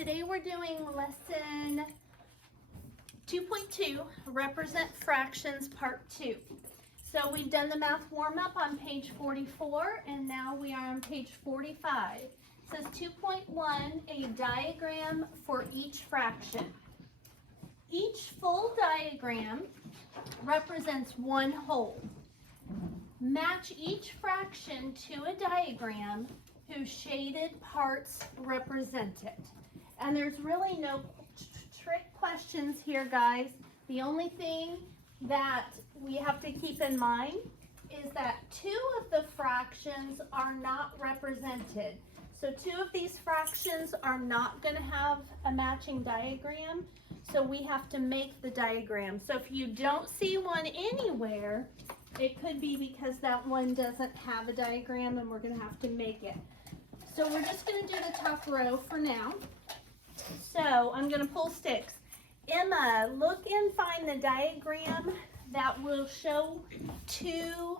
Today we're doing lesson 2.2, Represent Fractions, Part 2. So we've done the math warm-up on page 44, and now we are on page 45. It says 2.1, a diagram for each fraction. Each full diagram represents one whole. Match each fraction to a diagram whose shaded parts represent it. And there's really no trick questions here, guys. The only thing that we have to keep in mind is that two of the fractions are not represented. So two of these fractions are not going to have a matching diagram, so we have to make the diagram. So if you don't see one anywhere, it could be because that one doesn't have a diagram and we're going to have to make it. So we're just going to do the top row for now. So I'm going to pull sticks. Emma, look and find the diagram that will show 2/3.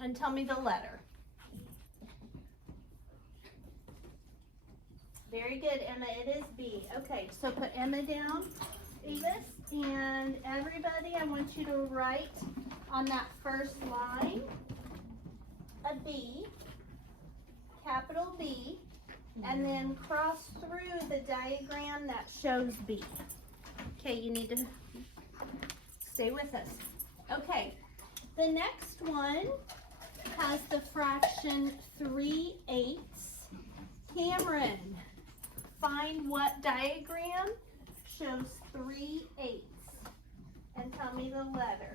And tell me the letter. Very good, Emma. It is B. Okay, so put Emma down, Avis, and everybody, I want you to write on that first line a B, capital B, and then cross through the diagram that shows B. Okay, you need to stay with us. Okay, the next one has the fraction 3/8. Cameron, find what diagram shows 3/8 and tell me the letter.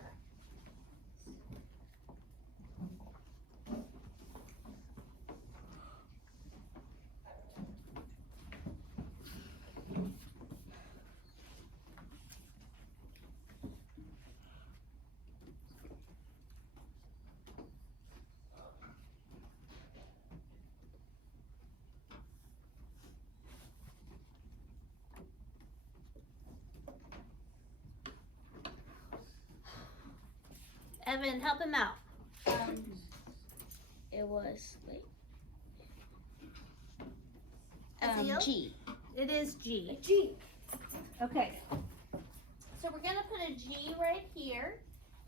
Evan, help him out. It was like G. It is G. G. Okay. So we're going to put a G right here.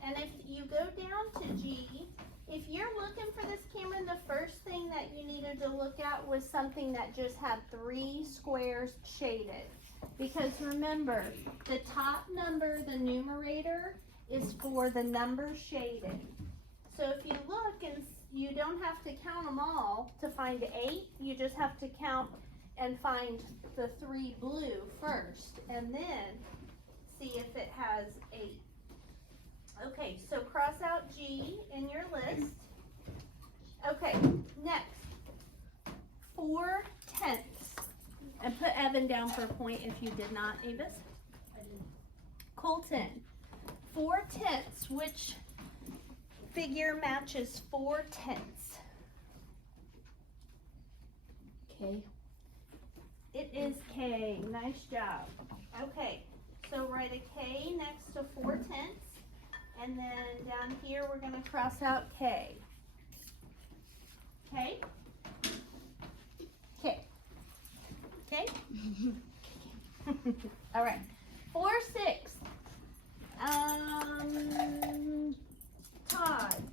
And if you go down to G, if you're looking for this, Cameron, the first thing that you needed to look at was something that just had 3 squares shaded. Because remember, the top number, the numerator, is for the number shaded. So if you look, and you don't have to count them all to find 8, you just have to count and find the 3 blue first, and then see if it has 8. Okay, so cross out G in your list. Okay, next, 4/10. And put Evan down for a point if you did not, Avis. Colton, 4/10, which figure matches 4/10? K. It is K. Nice job. Okay, so write a K next to 4/10, and then down here we're going to cross out K. Okay? K. Okay? All right. 4/6. Todd,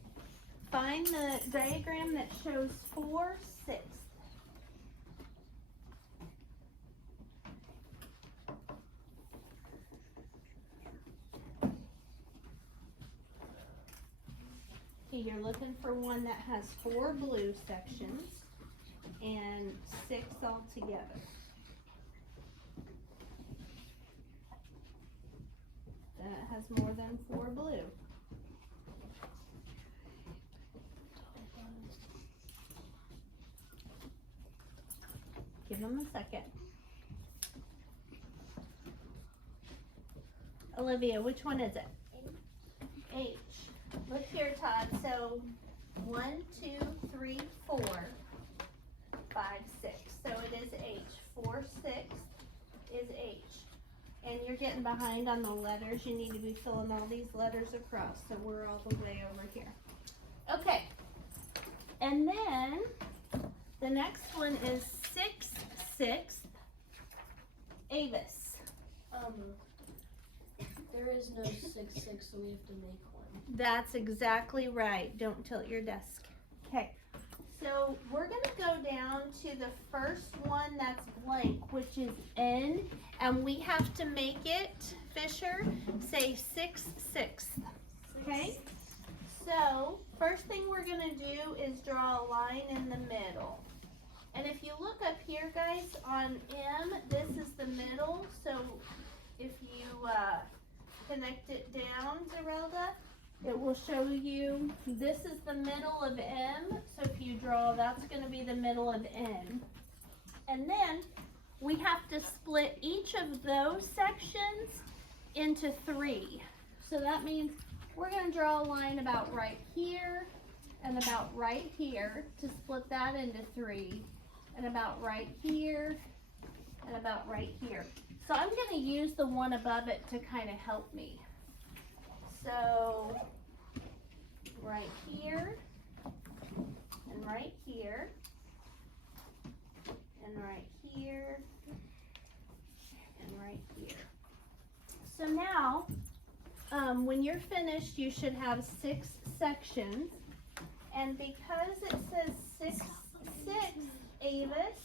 find the diagram that shows 4/6. Okay, you're looking for one that has 4 blue sections and 6 all together. That has more than 4 blue. Give them a second. Olivia, which one is it? H. Look here, Todd. So 1, 2, 3, 4, 5, 6. So it is H. 4/6 is H. And you're getting behind on the letters. You need to be filling all these letters across. So we're all the way over here. Okay. And then The next one is 6/6 Avis. There is no 6/6, so we have to make one. That's exactly right. Don't tilt your desk. Okay. So we're going to go down to the first one that's blank, which is N, and we have to make it, Fisher, say 6/6. Okay? So first thing we're going to do is draw a line in the middle. And if you look up here, guys, on M, this is the middle. So if you connect it down, Zerelda, it will show you this is the middle of M. So if you draw, that's going to be the middle of N. And then we have to split each of those sections into 3. So that means we're going to draw a line about right here and about right here to split that into 3. And about right here and about right here. So I'm going to use the one above it to kind of help me. So right here and right here and right here and right here. So now when you're finished, you should have 6 sections, and because it says 6/6 Avis,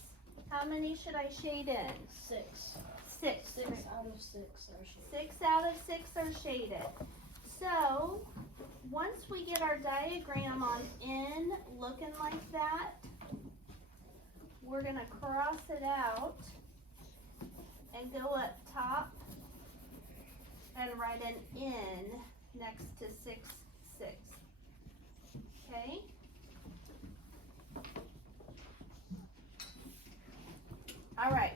how many should I shade in? 6. 6. 6 out of 6 are shaded. 6 out of 6 are shaded. So once we get our diagram on N looking like that, we're going to cross it out and go up top and write an N next to 6/6. Okay? All right.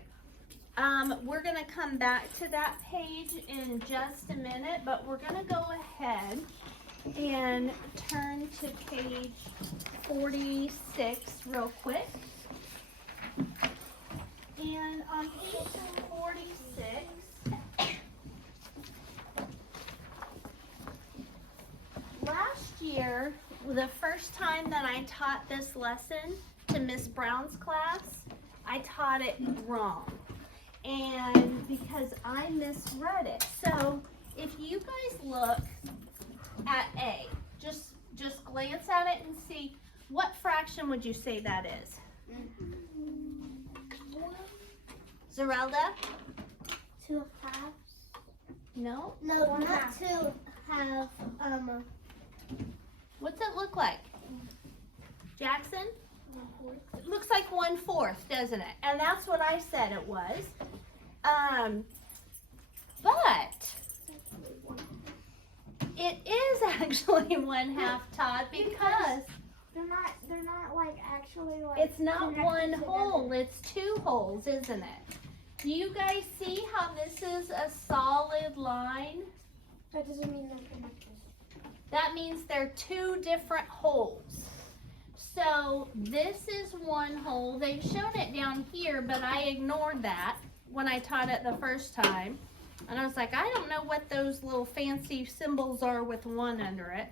We're going to come back to that page in just a minute, but we're going to go ahead and turn to page 46 real quick. And on page 46, last year, the first time that I taught this lesson to Miss Brown's class, I taught it wrong. And because I misread it. So if you guys look at A, just glance at it and see, what fraction would you say that is? Zerelda? 2 halves. No? No, One not half. 2 half. What's it look like? Jackson? 1/4. It looks like 1/4, doesn't it? And that's what I said it was. But it is actually 1/2, Todd, because They're not like actually like. it's not connected one together. hole, it's 2 holes, isn't it? Do you guys see how this is a solid line? That doesn't mean they're connected. That means they're 2 different holes. So this is one hole. They've shown it down here, but I ignored that when I taught it the first time. And I was like, I don't know what those little fancy symbols are with 1 under it.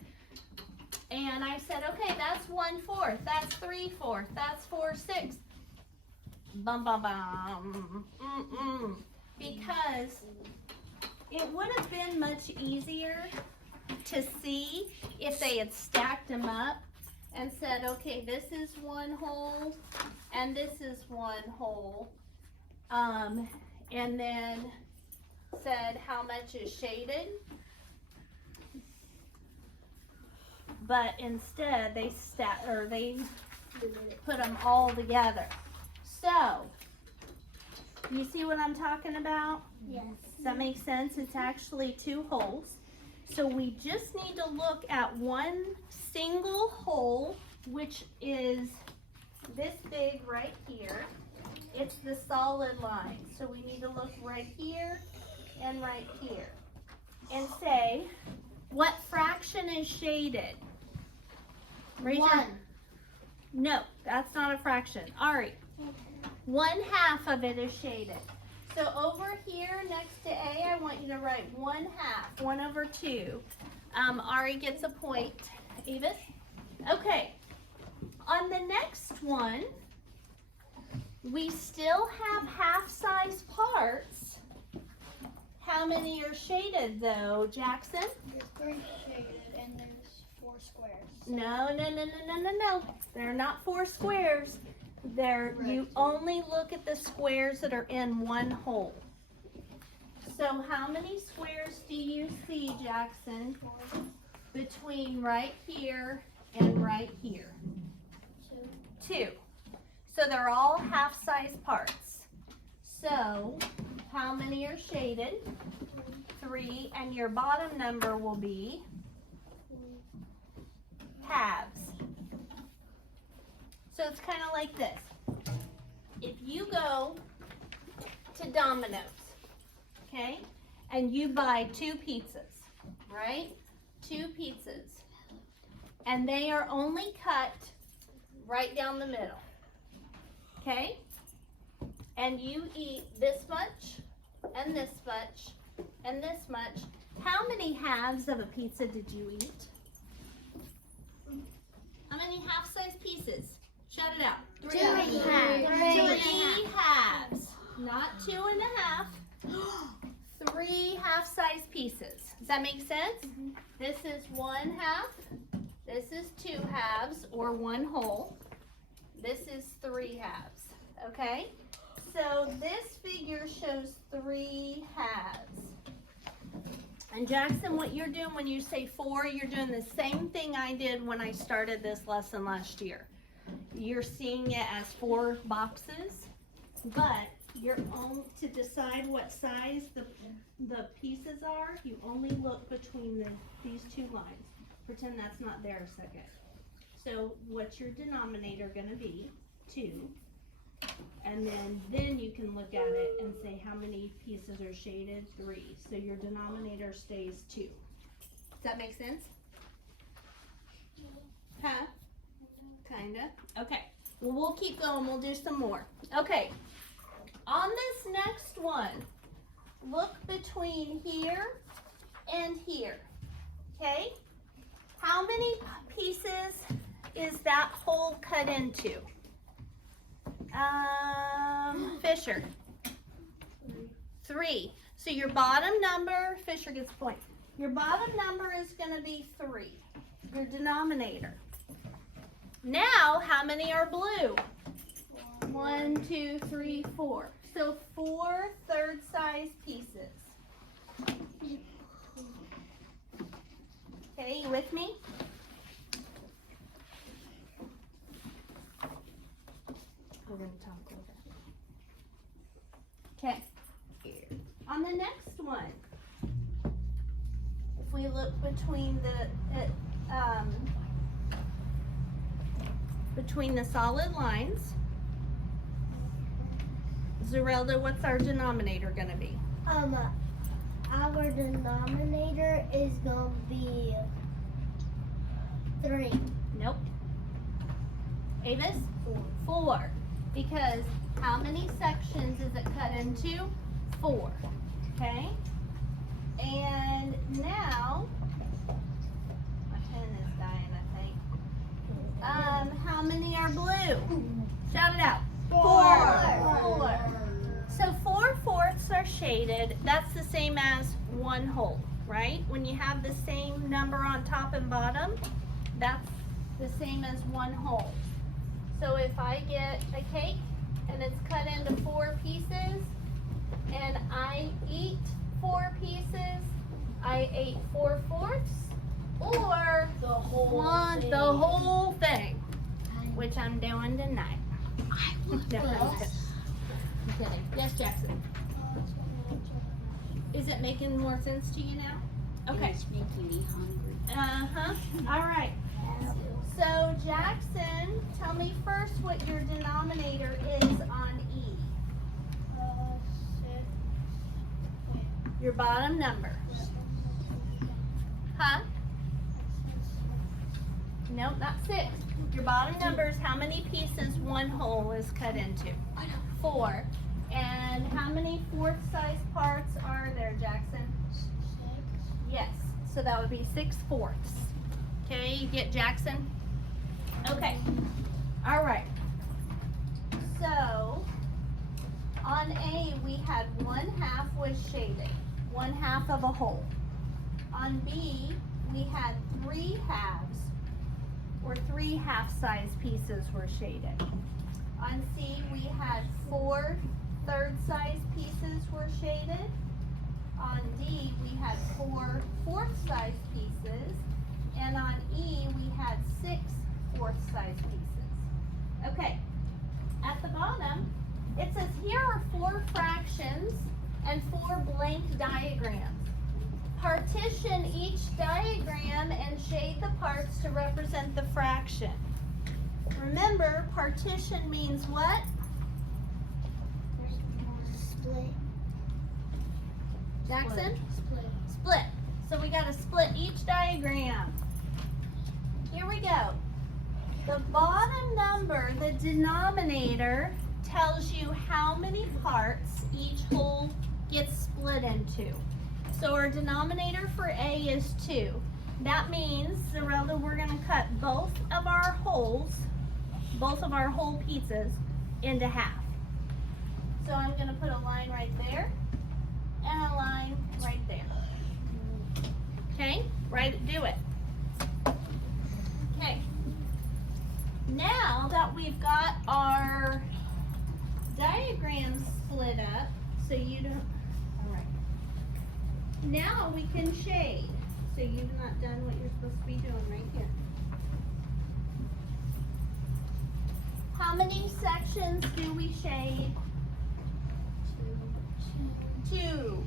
And I said, okay, that's 1/4, that's 3/4, that's 4/6. Bum, bum, bum. Because it would have been much easier to see if they had stacked them up and said, okay, this is 1 hole and this is 1 hole. And then said how much is shaded. But instead they put them all together. So, you see what I'm talking about? Yes. Does that make sense? It's actually 2 holes. So we just need to look at one single hole, which is this big right here. It's the solid line. So we need to look right here and right here. And say, what fraction is shaded? Raise your- 1. No, that's not a fraction. Ari, 1/2 of it is shaded. So over here next to A, I want you to write 1/2, 1/2. Ari gets a point. Avis? Okay. On the next one, We still have half-size parts. How many are shaded though, Jackson? There's 3 shaded and there's 4 squares. No. They're not 4 squares. You only look at the squares that are in one hole. So how many squares do you see, Jackson, between right here and right here? 2. So they're all half-size parts. So how many are shaded? 3, and your bottom number will be halves. So it's kind of like this. If you go to Domino's, okay, and you buy 2 pizzas, right? 2 pizzas. And they are only cut right down the middle, okay? And you eat this much, and this much, and this much. How many halves of a pizza did you eat? How many half-size pieces? Shout it out. 3 halves. 3 halves. Not 2 1/2. 3 half-size pieces. Does that make sense? This is 1 half. This is 2 halves or 1 whole. This is 3 halves. Okay? So this figure shows 3 halves. And Jackson, what you're doing when you say 4, you're doing the same thing I did when I started this lesson last year. You're seeing it as 4 boxes, but to decide what size the pieces are, you only look between these 2 lines. Pretend that's not there a second. So what's your denominator going to be? 2. And then you can look at it and say how many pieces are shaded? 3. So your denominator stays 2. Does that make sense? Huh? Kinda. Okay. Well, we'll keep going. We'll do some more. Okay. On this next one, look between here and here. Okay? How many pieces is that hole cut into? Fisher. 3. So your bottom number, Fisher gets a point. Your bottom number is going to be 3. Your denominator. Now, how many are blue? 1, 2, 3, 4. So 4 third-size pieces. Okay, you with me? We're going to talk over. Okay. On the next one, if we look between the solid lines, Zerelda, what's our denominator going to be? Our denominator is going to be 3. Nope. Avis? 4. Because how many sections is it cut into? 4. Okay? And now, my pen is dying, I think. How many are blue? Shout it out. 4. So 4/4 are shaded. That's the same as 1 whole, right? When you have the same number on top and bottom, that's the same as 1 whole. So if I get a cake and it's cut into 4 pieces and I eat 4 pieces, I ate 4/4 or The whole thing. the whole thing, which I'm doing tonight. No, I'm kidding. Yes, Jackson. Is it making more sense to you now? Okay. It's making me hungry. Uh-huh. All right. So, Jackson, tell me first what your denominator is on E. 6. Your bottom number. Huh? Nope, not 6. Your bottom number is how many pieces 1 whole is cut into? 4. And how many 4th size parts are there, Jackson? 6. Yes. So that would be 6/4. Okay, you get Jackson? Okay. All right. So, on A, we had 1/2 was shaded, 1/2 of a hole. On B, we had 3 halves, or 3 half-size pieces were shaded. On C, we had 4 third-size pieces were shaded. On D, we had 4 fourth-size pieces. And on E, we had 6 fourth-size pieces. Okay, at the bottom, it says here are 4 fractions and 4 blank diagrams. Partition each diagram and shade the parts to represent the fraction. Remember, partition means what? Split. Jackson? Split. Split. So we gotta split each diagram. Here we go. The bottom number, the denominator, tells you how many parts each whole gets split into. So our denominator for A is 2. That means, Zarelda, we're gonna cut both of our whole pizzas into half. So I'm gonna put a line right there and a line right there. Okay, do it. Okay. Now that we've got our diagram split up, so you don't, all right. Now we can shade. So you've not done what you're supposed to be doing right here. How many sections do we shade? 2.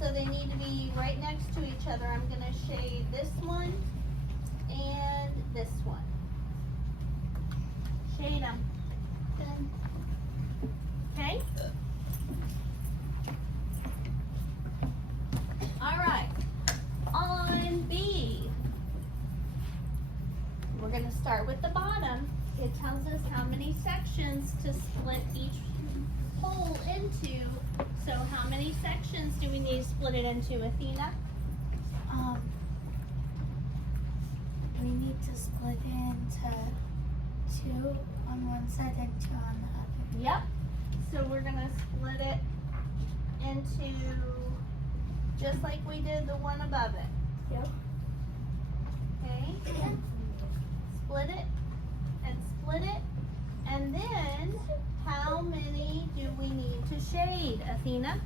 So they need to be right next to each other. I'm gonna shade this one and this one. Shade them. Okay? All right. On B, we're gonna start with the bottom. It tells us how many sections to split each hole into. So how many sections do we need to split it into, Athena? We need to split it into 2 on one side and 2 on the other. Yep. So we're gonna split it into just like we did the one above it. Yep. Okay? Split it and split it. And then how many do we need to shade, Athena?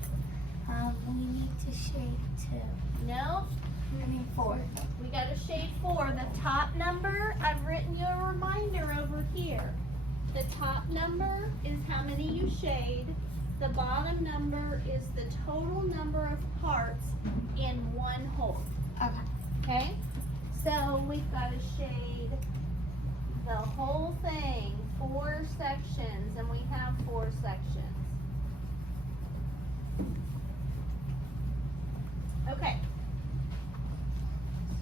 We need to shade 2. No? 4. We gotta shade 4. The top number, I've written you a reminder over here. The top number is how many you shade. The bottom number is the total number of parts in one hole. Okay. Okay? So we've gotta shade the whole thing, 4 sections, and we have 4 sections. Okay.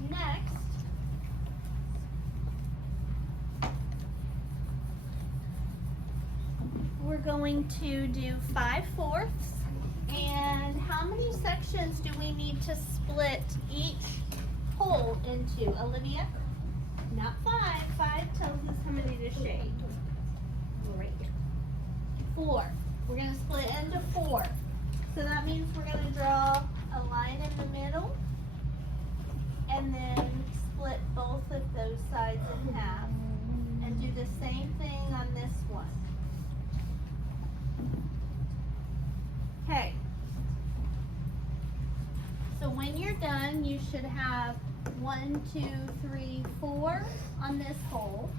Next, we're going to do 5/4. And how many sections do we need to split each hole into, Olivia? Not 5. 5 tells us how many to shade. Right here. 4. We're going to split into 4. So that means we're going to draw a line in the middle and then split both of those sides in half and do the same thing on this one. Okay. So when you're done, you should have 1, 2, 3, 4 on this hole,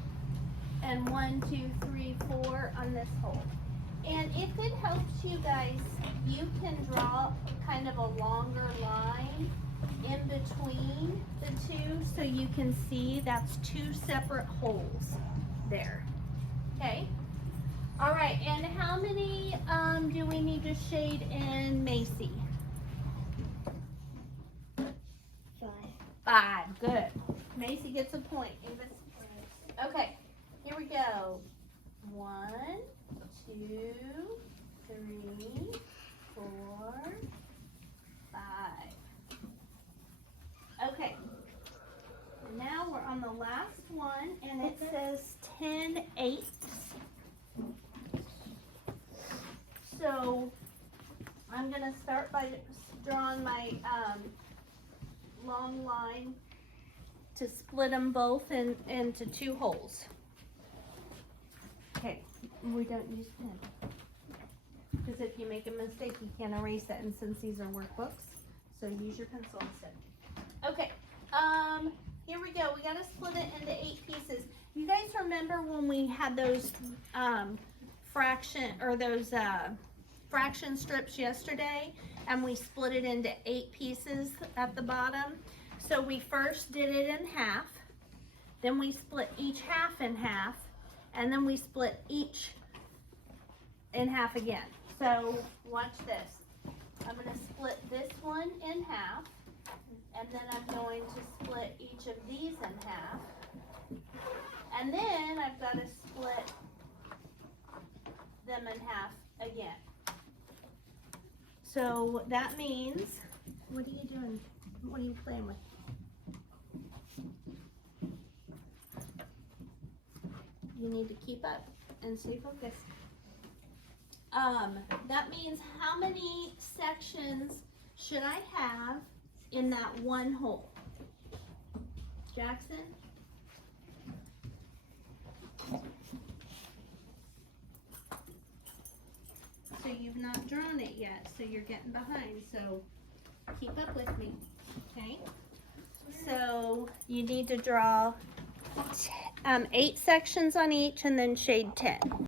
and 1, 2, 3, 4 on this hole. And if it helps you guys, you can draw kind of a longer line in between the two so you can see that's 2 separate holes there. Okay? All right, and how many do we need to shade in Macy? 5. 5, good. Macy gets a point. Okay, here we go. 1, 2, 3, 4, 5. Okay, now we're on the last one, and it says 10/8. So I'm gonna start by drawing my long line to split them both into 2 holes. Okay, we don't use pen. Because if you make a mistake, you can't erase it, and since these are workbooks, so use your pencil instead. Okay, here we go. We gotta split it into 8 pieces. You guys remember when we had those fraction strips yesterday, and we split it into 8 pieces at the bottom? So we first did it in half, then we split each half in half, and then we split each in half again. So watch this. I'm going to split this one in half, and then I'm going to split each of these in half, and then I've got to split them in half again. So that means, what are you doing? What are you playing with? You need to keep up and stay focused. That means how many sections should I have in that one hole? Jackson? So you've not drawn it yet, so you're getting behind, so keep up with me, okay? So you need to draw 8 sections on each and then shade 10.